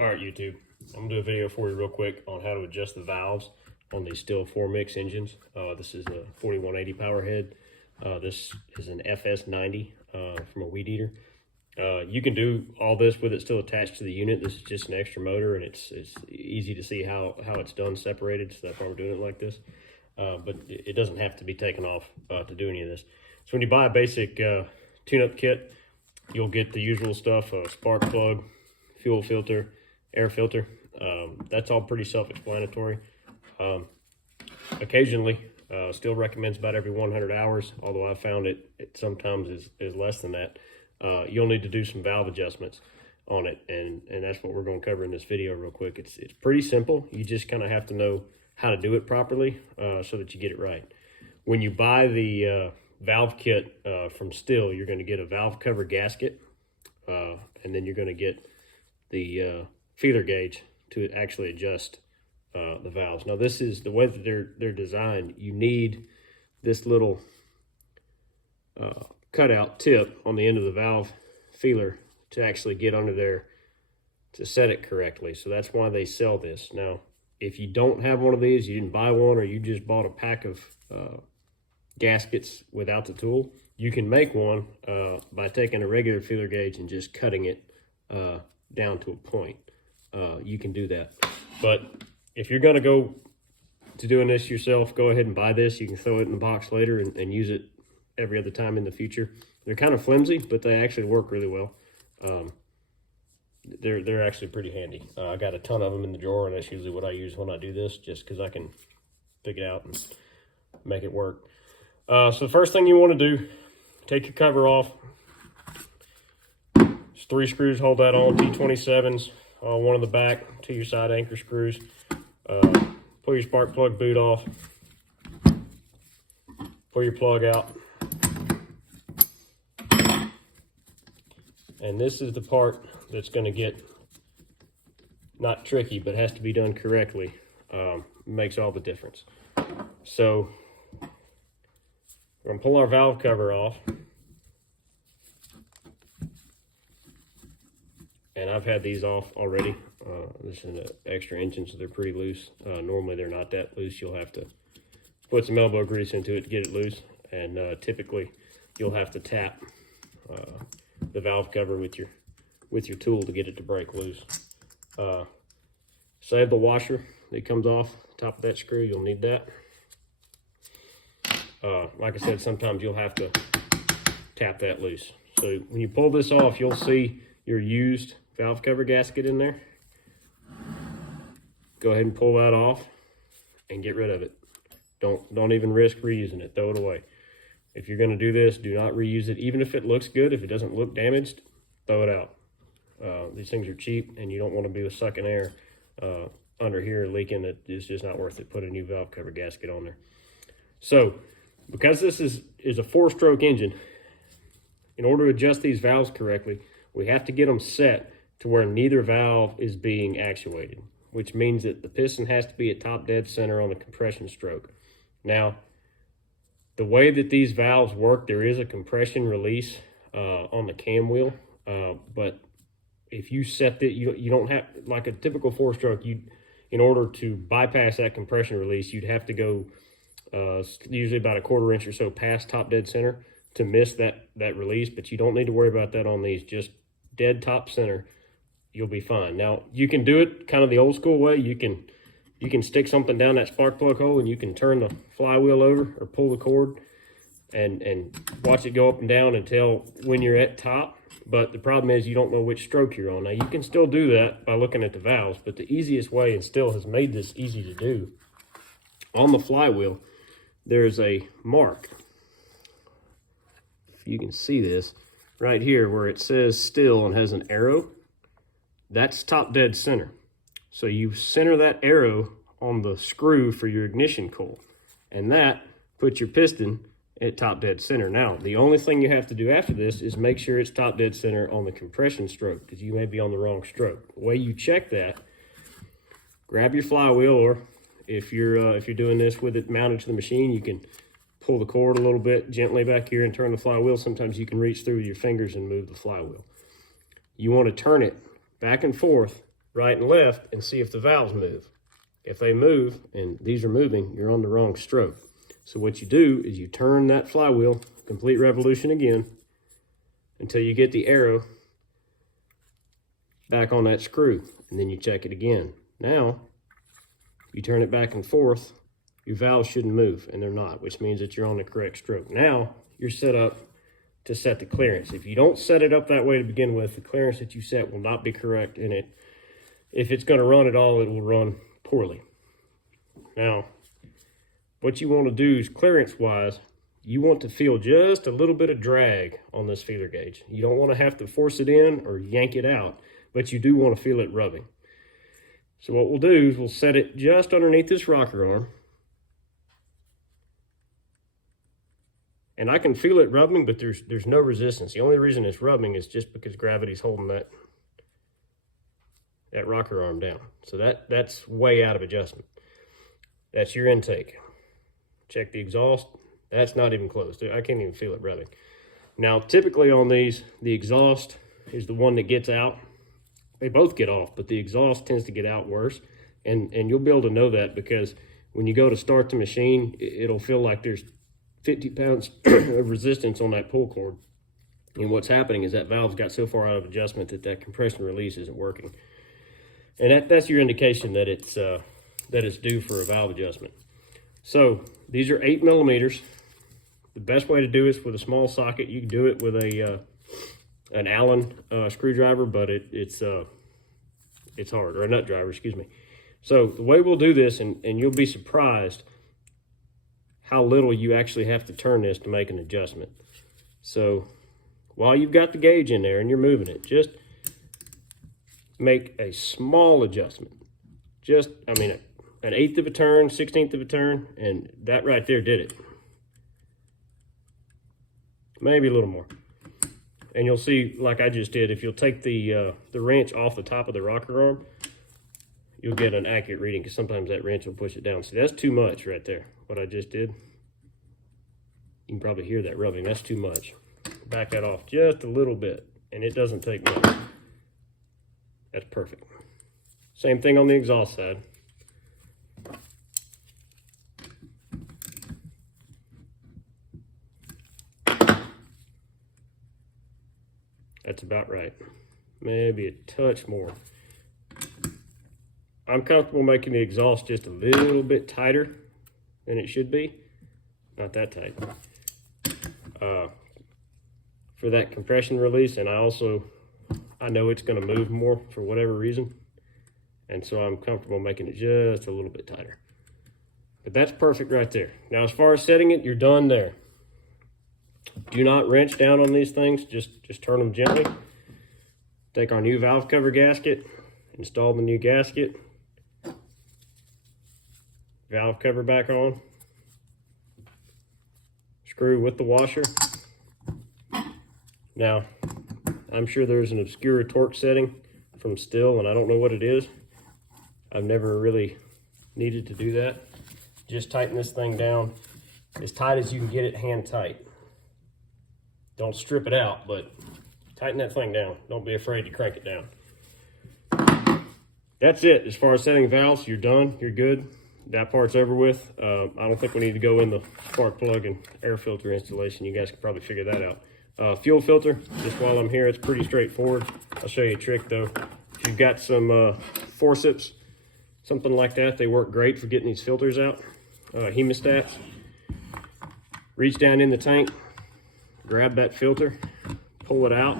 All right, YouTube, I'm gonna do a video for you real quick on how to adjust the valves on these STIHL 4-mix engines. This is a 4180 power head. This is an FS90 from a weed eater. You can do all this with it still attached to the unit. This is just an extra motor, and it's easy to see how it's done separated, so that's why we're doing it like this. But it doesn't have to be taken off to do any of this. So when you buy a basic tune-up kit, you'll get the usual stuff: spark plug, fuel filter, air filter. That's all pretty self-explanatory. Occasionally, still recommends about every 100 hours, although I found it sometimes is less than that. You'll need to do some valve adjustments on it, and that's what we're going to cover in this video real quick. It's pretty simple. You just kind of have to know how to do it properly so that you get it right. When you buy the valve kit from STIHL, you're going to get a valve cover gasket, and then you're going to get the feeler gauge to actually adjust the valves. Now, this is the way that they're designed. You need this little cutout tip on the end of the valve feeler to actually get under there to set it correctly. So that's why they sell this. Now, if you don't have one of these, you didn't buy one, or you just bought a pack of gaskets without the tool, you can make one by taking a regular feeler gauge and just cutting it down to a point. You can do that. But if you're going to go to doing this yourself, go ahead and buy this. You can throw it in the box later and use it every other time in the future. They're kind of flimsy, but they actually work really well. They're actually pretty handy. I got a ton of them in the drawer, and that's usually what I use when I do this, just because I can pick it out and make it work. So the first thing you want to do, take your cover off. There's 3 screws, hold that on, T27s, one on the back, 2 your side anchor screws. Pull your spark plug boot off. Pull your plug out. And this is the part that's going to get not tricky, but has to be done correctly. Makes all the difference. So we're going to pull our valve cover off. And I've had these off already. This is an extra engine, so they're pretty loose. Normally they're not that loose. You'll have to put some elbow grease into it to get it loose. And typically you'll have to tap the valve cover with your tool to get it to break loose. Save the washer that comes off the top of that screw. You'll need that. Like I said, sometimes you'll have to tap that loose. So when you pull this off, you'll see your used valve cover gasket in there. Go ahead and pull that off and get rid of it. Don't even risk reusing it. Throw it away. If you're going to do this, do not reuse it. Even if it looks good, if it doesn't look damaged, throw it out. These things are cheap, and you don't want to be sucking air under here leaking. It's just not worth it. Put a new valve cover gasket on there. So, because this is a 4-stroke engine, in order to adjust these valves correctly, we have to get them set to where neither valve is being actuated, which means that the piston has to be at top dead center on the compression stroke. Now, the way that these valves work, there is a compression release on the cam wheel, but if you set that, you don't have, like a typical 4-stroke, in order to bypass that compression release, you'd have to go usually about a 1/4 inch or so past top dead center to miss that release, but you don't need to worry about that on these. Just dead top center, you'll be fine. Now, you can do it kind of the old school way. You can stick something down that spark plug hole, and you can turn the flywheel over or pull the cord and watch it go up and down until when you're at top. But the problem is you don't know which stroke you're on. Now, you can still do that by looking at the valves, but the easiest way, and STIHL has made this easy to do, on the flywheel, there's a mark. If you can see this right here where it says STIHL and has an arrow, that's top dead center. So you center that arrow on the screw for your ignition coil, and that puts your piston at top dead center. Now, the only thing you have to do after this is make sure it's top dead center on the compression stroke, because you may be on the wrong stroke. The way you check that, grab your flywheel, or if you're doing this with it mounted to the machine, you can pull the cord a little bit gently back here and turn the flywheel. Sometimes you can reach through with your fingers and move the flywheel. You want to turn it back and forth right and left and see if the valves move. If they move, and these are moving, you're on the wrong stroke. So what you do is you turn that flywheel, complete revolution again, until you get the arrow back on that screw, and then you check it again. Now, you turn it back and forth, your valves shouldn't move, and they're not, which means that you're on the correct stroke. Now, you're set up to set the clearance. If you don't set it up that way to begin with, the clearance that you set will not be correct, and if it's going to run at all, it will run poorly. Now, what you want to do is clearance-wise, you want to feel just a little bit of drag on this feeler gauge. You don't want to have to force it in or yank it out, but you do want to feel it rubbing. So what we'll do is we'll set it just underneath this rocker arm. And I can feel it rubbing, but there's no resistance. The only reason it's rubbing is just because gravity's holding that rocker arm down. So that's way out of adjustment. That's your intake. Check the exhaust. That's not even close. I can't even feel it rubbing. Now, typically on these, the exhaust is the one that gets out. They both get off, but the exhaust tends to get out worse. And you'll be able to know that because when you go to start the machine, it'll feel like there's 50 pounds of resistance on that pull cord. And what's happening is that valve's got so far out of adjustment that compression release isn't working. And that's your indication that it's due for a valve adjustment. So these are 8 millimeters. The best way to do is with a small socket. You can do it with an Allen screwdriver, but it's hard, or a nut driver, excuse me. So the way we'll do this, and you'll be surprised how little you actually have to turn this to make an adjustment. So while you've got the gauge in there and you're moving it, just make a small adjustment. Just, I mean, an 1/8 of a turn, 1/16 of a turn, and that right there did it. Maybe a little more. And you'll see, like I just did, if you'll take the wrench off the top of the rocker arm, you'll get an accurate reading, because sometimes that wrench will push it down. See, that's too much right there, what I just did. You can probably hear that rubbing. That's too much. Back that off just a little bit, and it doesn't take much. That's perfect. Same thing on the exhaust side. That's about right. Maybe a touch more. I'm comfortable making the exhaust just a little bit tighter than it should be. Not that tight. For that compression release, and I know it's going to move more for whatever reason, and so I'm comfortable making it just a little bit tighter. But that's perfect right there. Now, as far as setting it, you're done there. Do not wrench down on these things. Just turn them gently. Take our new valve cover gasket, install the new gasket, valve cover back on, screw with the washer. Now, I'm sure there's an obscure torque setting from STIHL, and I don't know what it is. I've never really needed to do that. Just tighten this thing down as tight as you can get it, hand tight. Don't strip it out, but tighten that thing down. Don't be afraid to crank it down. That's it. As far as setting valves, you're done. You're good. That part's over with. I don't think we need to go in the spark plug and air filter installation. You guys can probably figure that out. Fuel filter, just while I'm here, it's pretty straightforward. I'll show you a trick though. If you've got some forceps, something like that, they work great for getting these filters out. Hemostats. Reach down in the tank, grab that filter, pull it out,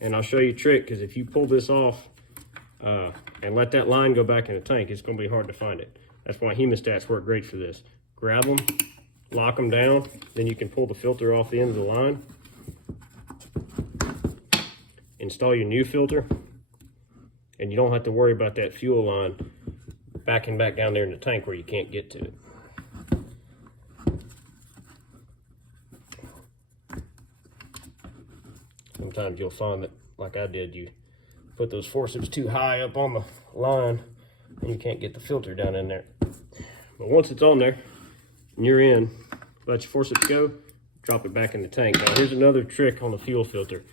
and I'll show you a trick, because if you pull this off and let that line go back in the tank, it's going to be hard to find it. That's why hemostats work great for this. Grab them, lock them down, then you can pull the filter off the end of the line. Install your new filter, and you don't have to worry about that fuel line backing back down there in the tank where you can't get to it. Sometimes you'll find that, like I did, you put those forceps too high up on the line and you can't get the filter down in there. But once it's on there and you're in, let your forceps go, drop it back in the tank. Now here's another trick on the fuel filter.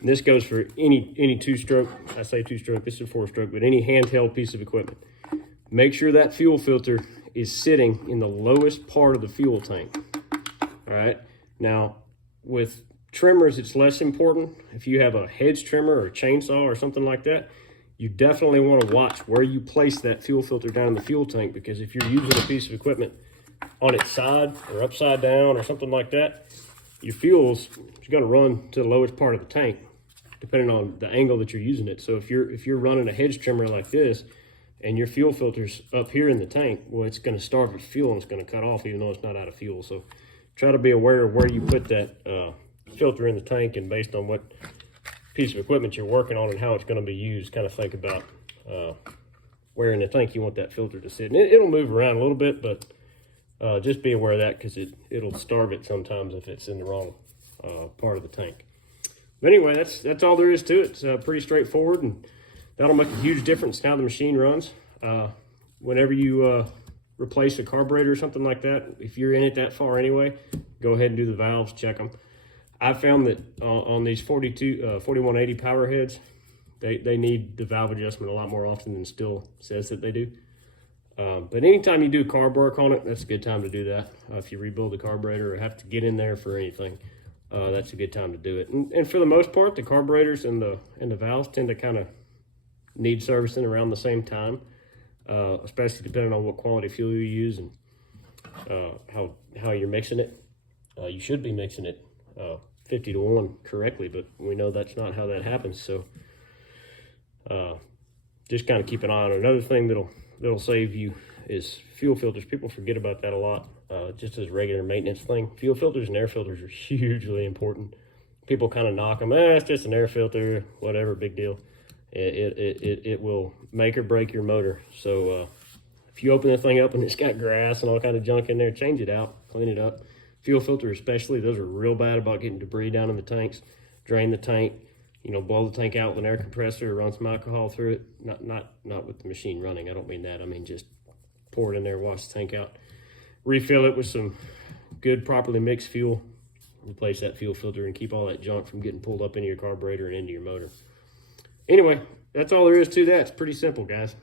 And this goes for any two-stroke. I say two-stroke, this is a four-stroke, but any handheld piece of equipment. Make sure that fuel filter is sitting in the lowest part of the fuel tank. All right. Now, with trimmers, it's less important. If you have a hedge trimmer or a chainsaw or something like that, you definitely want to watch where you place that fuel filter down in the fuel tank, because if you're using a piece of equipment on its side or upside down or something like that, your fuel's going to run to the lowest part of the tank, depending on the angle that you're using it. So if you're running a hedge trimmer like this, and your fuel filter's up here in the tank, well, it's going to starve its fuel and it's going to cut off even though it's not out of fuel. So try to be aware of where you put that filter in the tank, and based on what piece of equipment you're working on and how it's going to be used, kind of think about where in the tank you want that filter to sit. And it'll move around a little bit, but just be aware of that, because it'll starve it sometimes if it's in the wrong part of the tank. But anyway, that's all there is to it. It's pretty straightforward, and that'll make a huge difference in how the machine runs. Whenever you replace a carburetor or something like that, if you're in it that far anyway, go ahead and do the valves, check them. I found that on these 4180 power heads, they need the valve adjustment a lot more often than STIHL says that they do. But anytime you do carb work on it, that's a good time to do that. If you rebuild the carburetor or have to get in there for anything, that's a good time to do it. And for the most part, the carburetors and the valves tend to kind of need servicing around the same time, especially depending on what quality fuel you use and how you're mixing it. You should be mixing it 50-to-1 correctly, but we know that's not how that happens. So just kind of keep an eye on it. Another thing that'll save you is fuel filters. People forget about that a lot, just as a regular maintenance thing. Fuel filters and air filters are hugely important. People kind of knock them, it's just an air filter, whatever, big deal. It will make or break your motor. So if you open the thing up and it's got grass and all kind of junk in there, change it out, clean it up. Fuel filter especially, those are real bad about getting debris down in the tanks. Drain the tank, blow the tank out with an air compressor, run some alcohol through it. Not with the machine running, I don't mean that. I mean just pour it in there, wash the tank out. Refill it with some good, properly mixed fuel. Replace that fuel filter and keep all that junk from getting pulled up into your carburetor and into your motor. Anyway, that's all there is to that. It's pretty simple, guys.